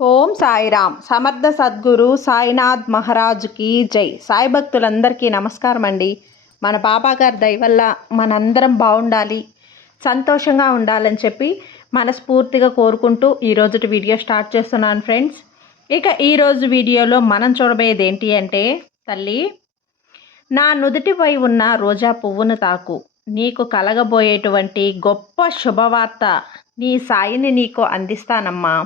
ఓం సాయిరామ్ సమర్థ సద్గురు సాయినాథ్ మహారాజుకి జై. సాయి భక్తులందరికీ నమస్కారం అండి మన బాబాగారి దయవల్ల మనందరం బాగుండాలి సంతోషంగా ఉండాలని చెప్పి మనస్ఫూర్తిగా కోరుకుంటూ ఈరోజుటి వీడియో స్టార్ట్ చేస్తున్నాను ఫ్రెండ్స్. ఇక ఈరోజు వీడియోలో మనం చూడబోయేది ఏంటి అంటే తల్లి నా నుదుటిపై ఉన్న రోజా పువ్వును తాకు. నీకు కలగబోయేటువంటి గొప్ప శుభవార్త నీ సాయిని నీకు అందిస్తానమ్మా.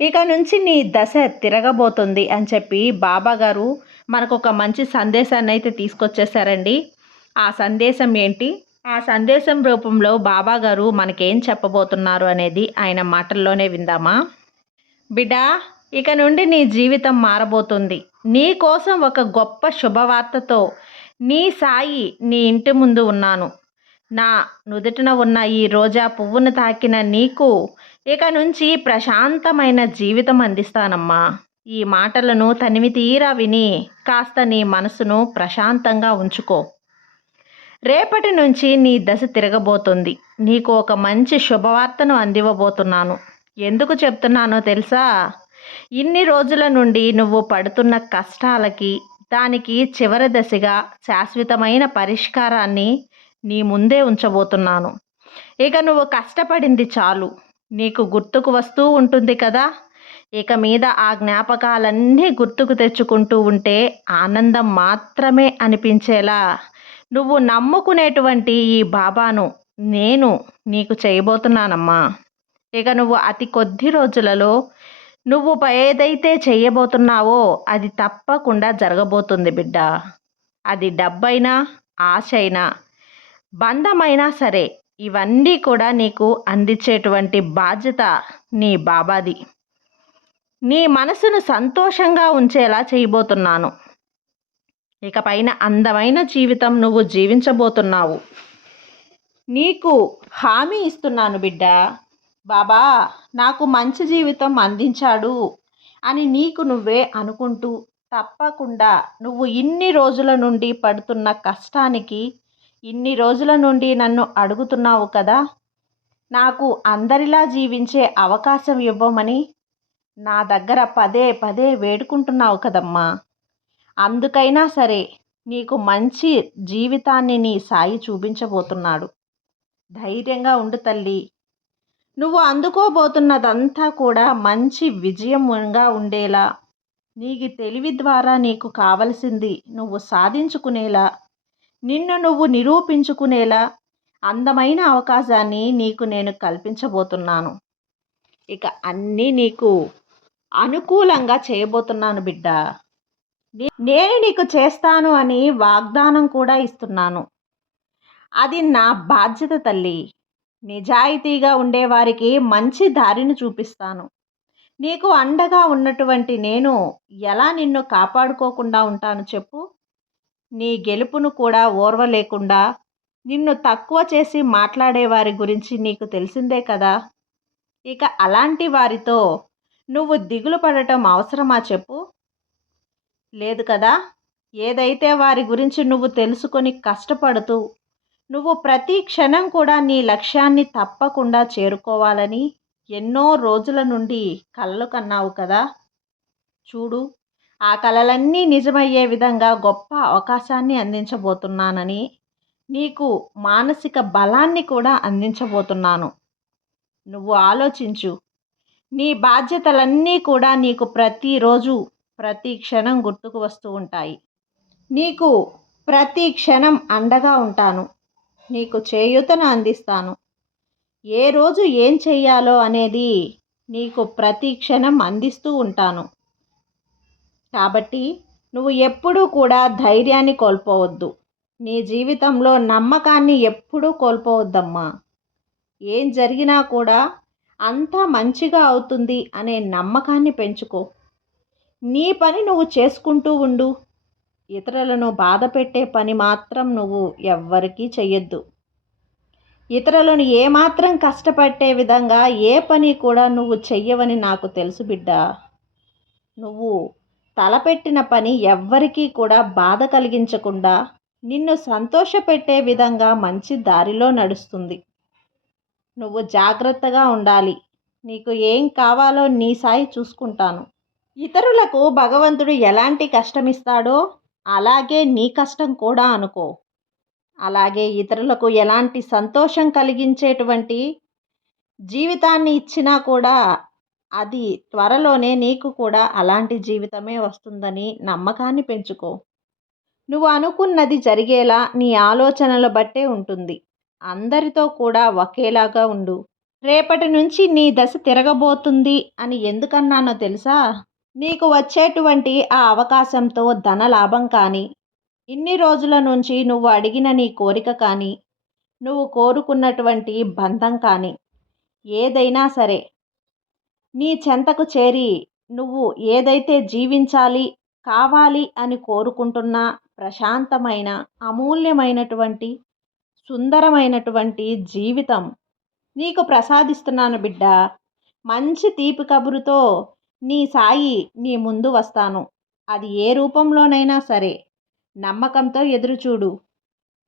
ఇక నుంచి నీ దశ తిరగబోతుంది అని చెప్పి బాబా గారు మనకు ఒక మంచి సందేశాన్ని అయితే తీసుకొచ్చేసారండి. ఆ సందేశం ఏంటి? ఆ సందేశం రూపంలో బాబా గారు మనకేం చెప్పబోతున్నారు అనేది ఆయన మాటల్లోనే విందామా? బిడ్డా ఇక నుండి నీ జీవితం మారబోతుంది. నీ కోసం ఒక గొప్ప శుభవార్తతో నీ సాయి నీ ఇంటి ముందు ఉన్నాను. నా నుదుటిన ఉన్న ఈ రోజా పువ్వును తాకిన నీకు ఇక నుంచి ప్రశాంతమైన జీవితం అందిస్తానమ్మా. ఈ మాటలను తనివి తీరా విని కాస్త నీ మనసును ప్రశాంతంగా ఉంచుకో. రేపటి నుంచి నీ దశ తిరగబోతుంది. నీకు ఒక మంచి శుభవార్తను అందివ్వబోతున్నాను. ఎందుకు చెప్తున్నానో తెలుసా? ఇన్ని రోజుల నుండి నువ్వు పడుతున్న కష్టాలకి దానికి చివరి దశగా శాశ్వతమైన పరిష్కారాన్ని నీ ముందే ఉంచబోతున్నాను. ఇక నువ్వు కష్టపడింది చాలు. నీకు గుర్తుకు వస్తూ ఉంటుంది కదా? ఇక మీద ఆ జ్ఞాపకాలన్నీ గుర్తుకు తెచ్చుకుంటూ ఉంటే ఆనందం మాత్రమే అనిపించేలా. నువ్వు నమ్ముకునేటువంటి ఈ బాబాను నేను నీకు చేయబోతున్నానమ్మా. ఇక నువ్వు అతి కొద్ది రోజులలో నువ్వు ఏదైతే చేయబోతున్నావో అది తప్పకుండా జరగబోతుంది బిడ్డ. అది డబ్బైనా ఆశ అయినా బంధమైనా సరే ఇవన్నీ కూడా నీకు అందించేటువంటి బాధ్యత నీ బాబాది. నీ మనసును సంతోషంగా ఉంచేలా చేయబోతున్నాను. ఇకపైన అందమైన జీవితం నువ్వు జీవించబోతున్నావు. నీకు హామీ ఇస్తున్నాను బిడ్డ. బాబా నాకు మంచి జీవితం అందించాడు అని నీకు నువ్వే అనుకుంటూ తప్పకుండా నువ్వు ఇన్ని రోజుల నుండి పడుతున్న కష్టానికి ఇన్ని రోజుల నుండి నన్ను అడుగుతున్నావు కదా నాకు అందరిలా జీవించే అవకాశం ఇవ్వమని నా దగ్గర పదే పదే వేడుకుంటున్నావు కదమ్మా. అందుకైనా సరే నీకు మంచి జీవితాన్ని నీ సాయి చూపించబోతున్నాడు. ధైర్యంగా ఉండు తల్లి. నువ్వు అందుకోబోతున్నదంతా కూడా మంచి విజయంగా ఉండేలా నీకు తెలివి ద్వారా నీకు కావలసింది నువ్వు సాధించుకునేలా నిన్ను నువ్వు నిరూపించుకునేలా అందమైన అవకాశాన్ని నీకు నేను కల్పించబోతున్నాను. ఇక అన్నీ నీకు అనుకూలంగా చేయబోతున్నాను బిడ్డ. నేను నీకు చేస్తాను అని వాగ్దానం కూడా ఇస్తున్నాను. అది నా బాధ్యత తల్లి. నిజాయితీగా ఉండేవారికి మంచి దారిని చూపిస్తాను. నీకు అండగా ఉన్నటువంటి నేను ఎలా నిన్ను కాపాడుకోకుండా ఉంటాను చెప్పు. నీ గెలుపును కూడా ఓర్వలేకుండా నిన్ను తక్కువ చేసి మాట్లాడే వారి గురించి నీకు తెలిసిందే కదా? ఇక అలాంటి వారితో నువ్వు దిగులు పడటం అవసరమా చెప్పు? లేదు కదా. ఏదైతే వారి గురించి నువ్వు తెలుసుకొని కష్టపడుతూ నువ్వు ప్రతి క్షణం కూడా నీ లక్ష్యాన్ని తప్పకుండా చేరుకోవాలని ఎన్నో రోజుల నుండి కళ్ళు కన్నావు కదా. చూడు ఆ కలలన్నీ నిజమయ్యే విధంగా గొప్ప అవకాశాన్ని అందించబోతున్నానని నీకు మానసిక బలాన్ని కూడా అందించబోతున్నాను. నువ్వు ఆలోచించు. నీ బాధ్యతలన్నీ కూడా నీకు ప్రతిరోజు ప్రతి క్షణం గుర్తుకు వస్తూ ఉంటాయి. నీకు ప్రతి క్షణం అండగా ఉంటాను. నీకు చేయూతను అందిస్తాను. ఏ రోజు ఏం చెయ్యాలో అనేది నీకు ప్రతి క్షణం అందిస్తూ ఉంటాను. కాబట్టి నువ్వు ఎప్పుడూ కూడా ధైర్యాన్ని కోల్పోవద్దు. నీ జీవితంలో నమ్మకాన్ని ఎప్పుడూ కోల్పోవద్దమ్మా. ఏం జరిగినా కూడా అంతా మంచిగా అవుతుంది అనే నమ్మకాన్ని పెంచుకో. నీ పని నువ్వు చేసుకుంటూ ఉండు. ఇతరులను బాధ పెట్టే పని మాత్రం నువ్వు ఎవ్వరికీ చెయ్యొద్దు. ఇతరులను ఏమాత్రం కష్టపట్టే విధంగా ఏ పని కూడా నువ్వు చెయ్యవని నాకు తెలుసు బిడ్డ. నువ్వు తలపెట్టిన పని ఎవ్వరికీ కూడా బాధ కలిగించకుండా నిన్ను సంతోషపెట్టే విధంగా మంచి దారిలో నడుస్తుంది. నువ్వు జాగ్రత్తగా ఉండాలి. నీకు ఏం కావాలో నీ సాయి చూసుకుంటాను. ఇతరులకు భగవంతుడు ఎలాంటి కష్టమిస్తాడో అలాగే నీ కష్టం కూడా అనుకో. అలాగే ఇతరులకు ఎలాంటి సంతోషం కలిగించేటువంటి జీవితాన్ని ఇచ్చినా కూడా అది త్వరలోనే నీకు కూడా అలాంటి జీవితమే వస్తుందని నమ్మకాన్ని పెంచుకో. నువ్వు అనుకున్నది జరిగేలా నీ ఆలోచనల బట్టే ఉంటుంది. అందరితో కూడా ఒకేలాగా ఉండు. రేపటి నుంచి నీ దశ తిరగబోతుంది అని ఎందుకన్నానో తెలుసా? నీకు వచ్చేటువంటి ఆ అవకాశంతో ధన లాభం కానీ ఇన్ని రోజుల నుంచి నువ్వు అడిగిన నీ కోరిక కానీ నువ్వు కోరుకున్నటువంటి బంధం కానీ ఏదైనా సరే నీ చెంతకు చేరి నువ్వు ఏదైతే జీవించాలి కావాలి అని కోరుకుంటున్న ప్రశాంతమైన అమూల్యమైనటువంటి సుందరమైనటువంటి జీవితం నీకు ప్రసాదిస్తున్నాను బిడ్డ. మంచి తీపి కబురుతో నీ సాయి నీ ముందు వస్తాను. అది ఏ రూపంలోనైనా సరే నమ్మకంతో ఎదురుచూడు.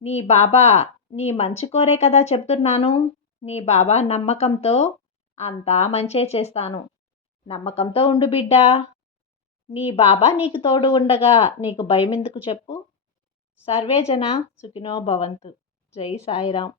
నీ బాబా నీ మంచి కోరే కదా చెప్తున్నాను. నీ బాబా నమ్మకంతో అంతా మంచే చేస్తాను. నమ్మకంతో ఉండు బిడ్డా. నీ బాబా నీకు తోడు ఉండగా నీకు భయం ఎందుకు చెప్పు సర్వేజన సుఖినో భవంతు. జై సాయిరాం.